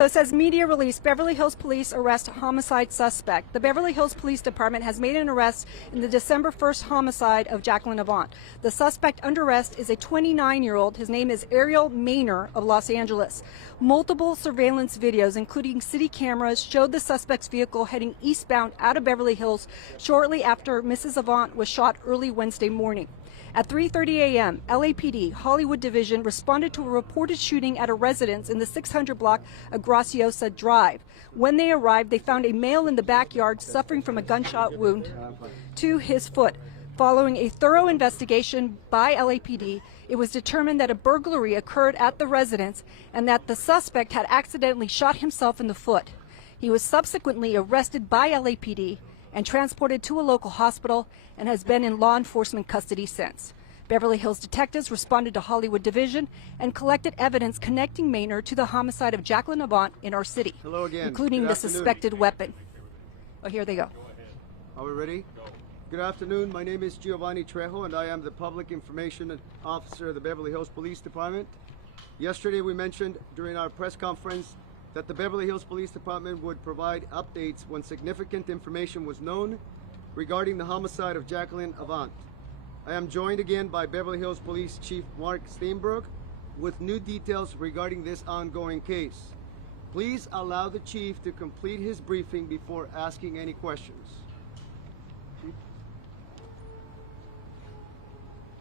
So it says media release, Beverly Hills Police arrest homicide suspect. The Beverly Hills Police Department has made an arrest in the December 1st homicide of Jacqueline Avant. The suspect under arrest is a 29-year-old. His name is Ariel Maynor of Los Angeles. Multiple surveillance videos, including city cameras, showed the suspect's vehicle heading eastbound out of Beverly Hills shortly after Mrs. Avant was shot early Wednesday morning. At 3:30 a.m., LAPD Hollywood Division responded to a reported shooting at a residence in the 600 block of Graciosa Drive. When they arrived, they found a male in the backyard suffering from a gunshot wound to his foot. Following a thorough investigation by LAPD, it was determined that a burglary occurred at the residence and that the suspect had accidentally shot himself in the foot. He was subsequently arrested by LAPD and transported to a local hospital and has been in law enforcement custody since. Beverly Hills detectives responded to Hollywood Division and collected evidence connecting Maynor to the homicide of Jacqueline Avant in our city, including the suspected weapon. Oh, here they go. Are we ready? Good afternoon. My name is Giovanni Trejo, and I am the Public Information Officer of the Beverly Hills Police Department. Yesterday, we mentioned during our press conference that the Beverly Hills Police Department would provide updates when significant information was known regarding the homicide of Jacqueline Avant. I am joined again by Beverly Hills Police Chief Mark Steinbrook with new details regarding this ongoing case. Please allow the Chief to complete his briefing before asking any questions. Chief?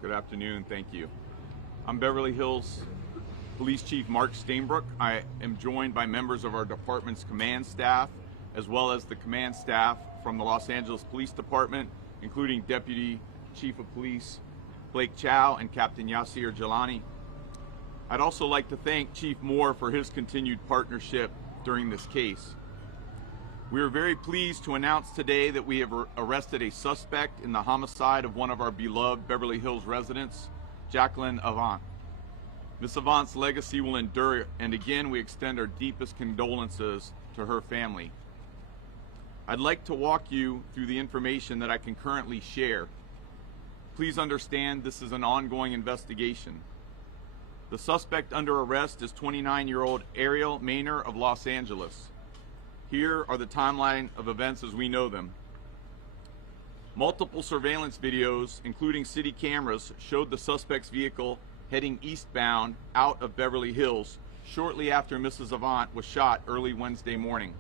Good afternoon, thank you. I'm Beverly Hills Police Chief Mark Steinbrook. I am joined by members of our department's command staff, as well as the command staff from the Los Angeles Police Department, including Deputy Chief of Police Blake Chow and Captain Yasir Jalani. I'd also like to thank Chief Moore for his continued partnership during this case. We are very pleased to announce today that we have arrested a suspect in the homicide of one of our beloved Beverly Hills residents, Jacqueline Avant. Miss Avant's legacy will endure, and again, we extend our deepest condolences to her family. I'd like to walk you through the information that I can currently share. Please understand this is an ongoing investigation. The suspect under arrest is 29-year-old Ariel Maynor of Los Angeles. Here are the timeline of events as we know them. Multiple surveillance videos, including city cameras, showed the suspect's vehicle heading eastbound out of Beverly Hills shortly after Mrs. Avant was shot early Wednesday morning.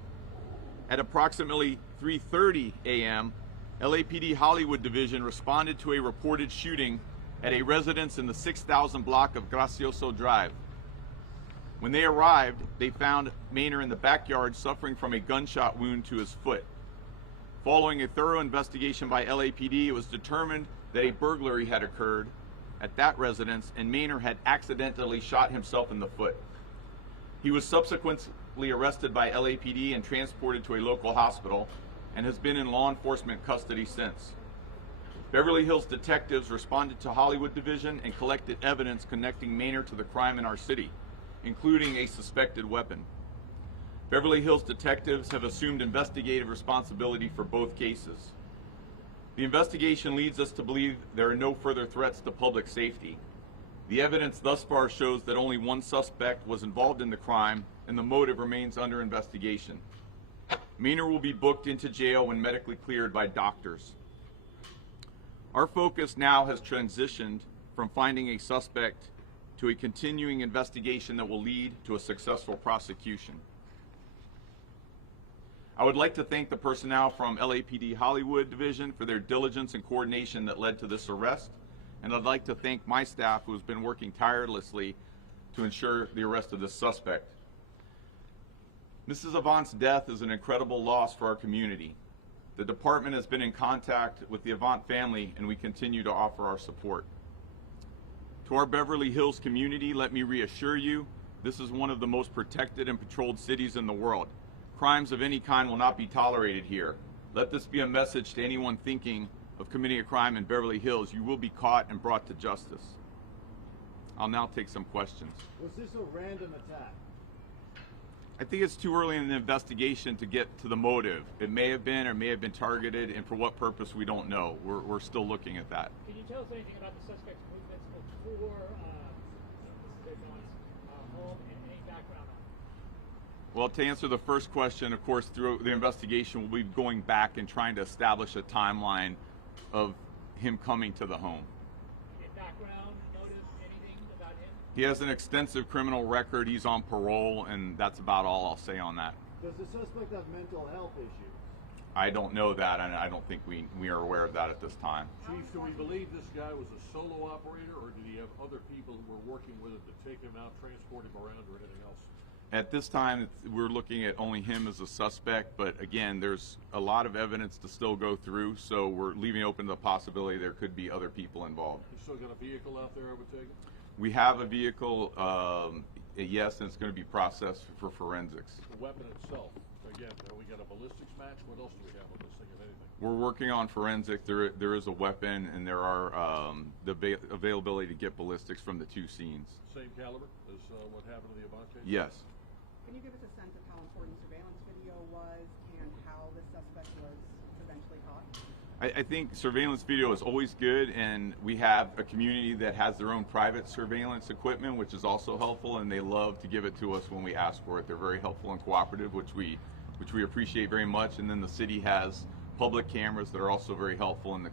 At approximately 3:30 a.m., LAPD Hollywood Division responded to a reported shooting at a residence in the 6,000 block of Gracioso Drive. When they arrived, they found Maynor in the backyard suffering from a gunshot wound to his foot. Following a thorough investigation by LAPD, it was determined that a burglary had occurred at that residence and Maynor had accidentally shot himself in the foot. He was subsequently arrested by LAPD and transported to a local hospital and has been in law enforcement custody since. Beverly Hills detectives responded to Hollywood Division and collected evidence connecting Maynor to the crime in our city, including a suspected weapon. Beverly Hills detectives have assumed investigative responsibility for both cases. The investigation leads us to believe there are no further threats to public safety. The evidence thus far shows that only one suspect was involved in the crime and the motive remains under investigation. Maynor will be booked into jail when medically cleared by doctors. Our focus now has transitioned from finding a suspect to a continuing investigation that will lead to a successful prosecution. I would like to thank the personnel from LAPD Hollywood Division for their diligence and coordination that led to this arrest, and I'd like to thank my staff who has been working tirelessly to ensure the arrest of this suspect. Mrs. Avant's death is an incredible loss for our community. The department has been in contact with the Avant family and we continue to offer our support. To our Beverly Hills community, let me reassure you, this is one of the most protected and patrolled cities in the world. Crimes of any kind will not be tolerated here. Let this be a message to anyone thinking of committing a crime in Beverly Hills. You will be caught and brought to justice. I'll now take some questions. Was this a random attack? I think it's too early in the investigation to get to the motive. It may have been or may have been targeted, and for what purpose we don't know. We're still looking at that. Can you tell us anything about the suspect's movements before Mrs. Avant's home and any background on it? Well, to answer the first question, of course, through the investigation, we'll be going back and trying to establish a timeline of him coming to the home. Any background, notice, anything about him? He has an extensive criminal record. He's on parole, and that's about all I'll say on that. Does the suspect have mental health issues? I don't know that, and I don't think we are aware of that at this time. Chief, do we believe this guy was a solo operator, or did he have other people who were working with him to take him out, transport him around, or anything else? At this time, we're looking at only him as a suspect, but again, there's a lot of evidence to still go through, so we're leaving open the possibility there could be other people involved. You still got a vehicle out there, I would take it? We have a vehicle, yes, and it's going to be processed for forensics. The weapon itself, again, we got a ballistics match. What else do we have on this thing, if anything? We're working on forensic. There is a weapon, and there are the availability to get ballistics from the two scenes. Same caliber as what happened in the Avant case? Yes. Can you give us a sense of how important surveillance video was and how the suspect was eventually caught? I think surveillance video is always good, and we have a community that has their own private surveillance equipment, which is also helpful, and they love to give it to us when we ask for it. They're very helpful and cooperative, which we appreciate very much. And then the city has public cameras that are also very helpful in the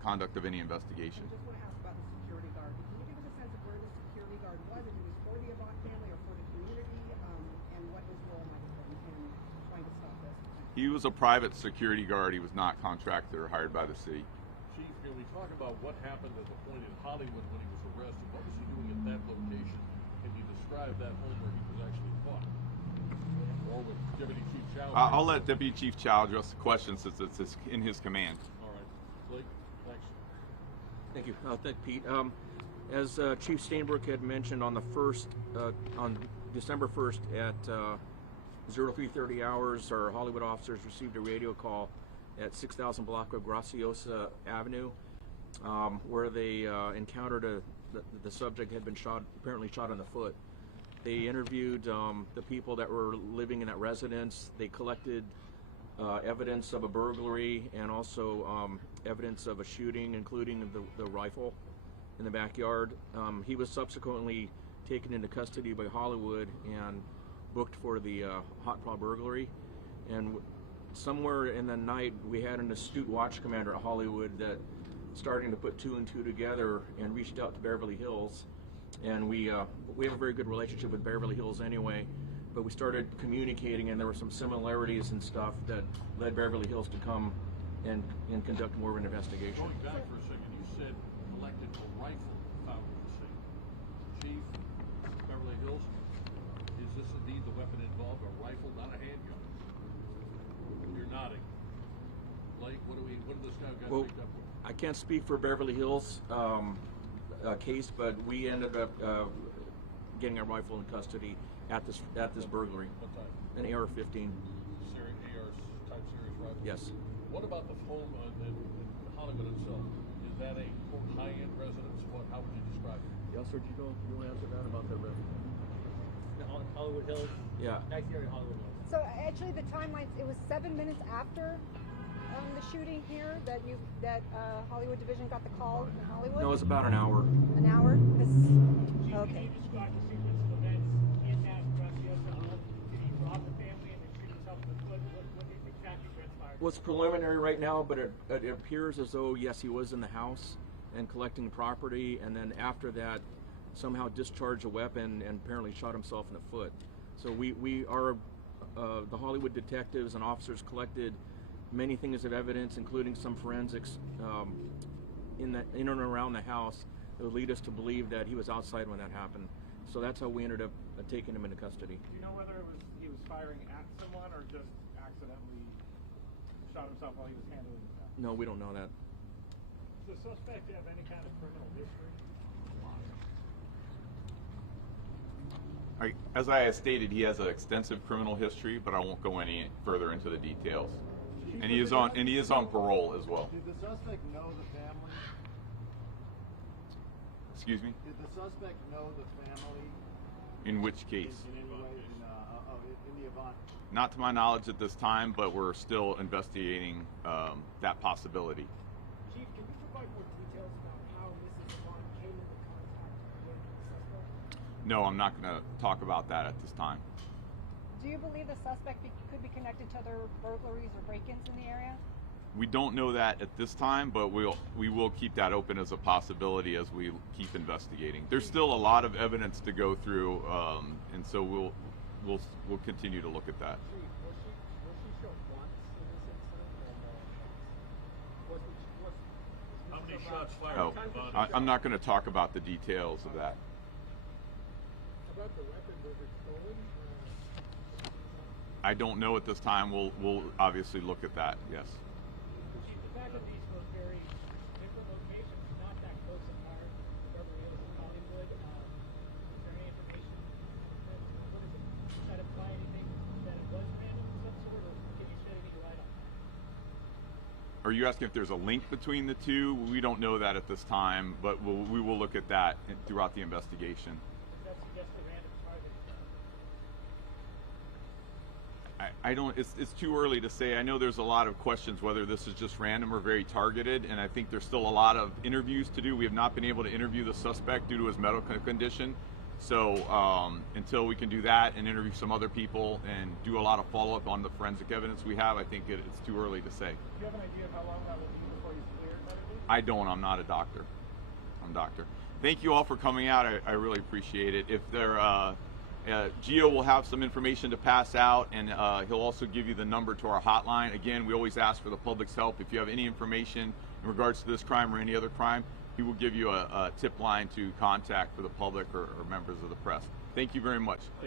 conduct of any investigation. I just want to ask about the security guard. Can you give us a sense of where the security guard was, if he was for the Avant family or for the community, and what his role might have been in trying to stop this? He was a private security guard. He was not contracted or hired by the city. Chief, can we talk about what happened at the point in Hollywood when he was arrested? What was he doing at that location? Can you describe that home where he was actually caught? Or with Deputy Chief Chow? I'll let Deputy Chief Chow address the question since it's in his command. All right. Blake, thanks. Thank you. Thank Pete. As Chief Stainbrook had mentioned on on December 1st at 0330 hours, our Hollywood officers received a radio call at 6000 block of Graciosa Avenue, where they encountered the subject had been apparently shot in the foot. They interviewed the people that were living in that residence. They collected evidence of a burglary and also evidence of a shooting, including the rifle in the backyard. He was subsequently taken into custody by Hollywood and booked for the hot prod burglary. And somewhere in the night, we had an astute watch commander at Hollywood that starting to put two and two together and reached out to Beverly Hills. And we have a very good relationship with Beverly Hills anyway, but we started communicating, and there were some similarities and stuff that led Beverly Hills to come and conduct more of an investigation. Going back for a second, you said collected a rifle found in the scene. Chief, Beverly Hills, is this indeed the weapon involved, a rifle, not a handgun? You're nodding. Blake, what did this guy got picked up with? I can't speak for Beverly Hills case, but we ended up getting a rifle in custody at this burglary. What type? An AR-15. AR type series rifle? Yes. What about the home in Hollywood itself? Is that a quote high-end residence? How would you describe it? Yes, sir. Do you want to answer that about the residence? The Hollywood Hills? Yeah. Nice area, Hollywood Hills. So actually, the timeline, it was 7 minutes after the shooting here that Hollywood Division got the call in Hollywood? No, it was about an hour. An hour? Chief, Okay. can you describe the sequence of events in that Graciosa home? Did he rob the family and then shoot himself in the foot? What exactly transpired? Well, it's preliminary right now, but it appears as though, yes, he was in the house and collecting property, and then after that, somehow discharged a weapon and apparently shot himself in the foot. So we are, the Hollywood detectives and officers collected many things of evidence, including some forensics in and around the house that would lead us to believe that he was outside when that happened. So that's how we ended up taking him into custody. Do you know whether he was firing at someone or just accidentally shot himself while he was handling the gun? No, we don't know that. Does the suspect have any kind of criminal history? As I stated, he has an extensive criminal history, but I won't go any further into the details. And he is on parole as well. Did the suspect know the family? Excuse me? Did the suspect know the family In which case? in any way in the Avant? Not to my knowledge at this time, but we're still investigating that possibility. Chief, can you provide more details about how Mrs. Avant came into contact with the suspect? No, I'm not going to talk about that at this time. Do you believe the suspect could be connected to other burglaries or break-ins in the area? We don't know that at this time, but we will keep that open as a possibility as we keep investigating. There's still a lot of evidence to go through, and so we'll continue to look at that. Was she shot once in this incident? How many shots fired? Oh, I'm not going to talk about the details of that. About the weapon, was it stolen? I don't know at this time. We'll obviously look at that. Yes. Chief, the fact that these were very different locations, not that close apart, Beverly Hills and Hollywood, is there any information that, what is it, does that imply anything that it was random of some sort, or can you shed any light on that? Are you asking if there's a link between the two? We don't know that at this time, but we will look at that throughout the investigation. Does that suggest a random target? I don't. It's too early to say. I know there's a lot of questions whether this is just random or very targeted, and I think there's still a lot of interviews to do. We have not been able to interview the suspect due to his medical condition. So until we can do that and interview some other people and do a lot of follow-up on the forensic evidence we have, I think it's too early to say. Do you have an idea of how long that will be before he's cleared medically? I don't. I'm not a doctor. I'm a doctor. Thank you all for coming out. I really appreciate it. If there, Gio will have some information to pass out, and he'll also give you the number to our hotline. Again, we always ask for the public's help. If you have any information in regards to this crime or any other crime, he will give you a tip line to contact for the public or members of the press. Thank you very much.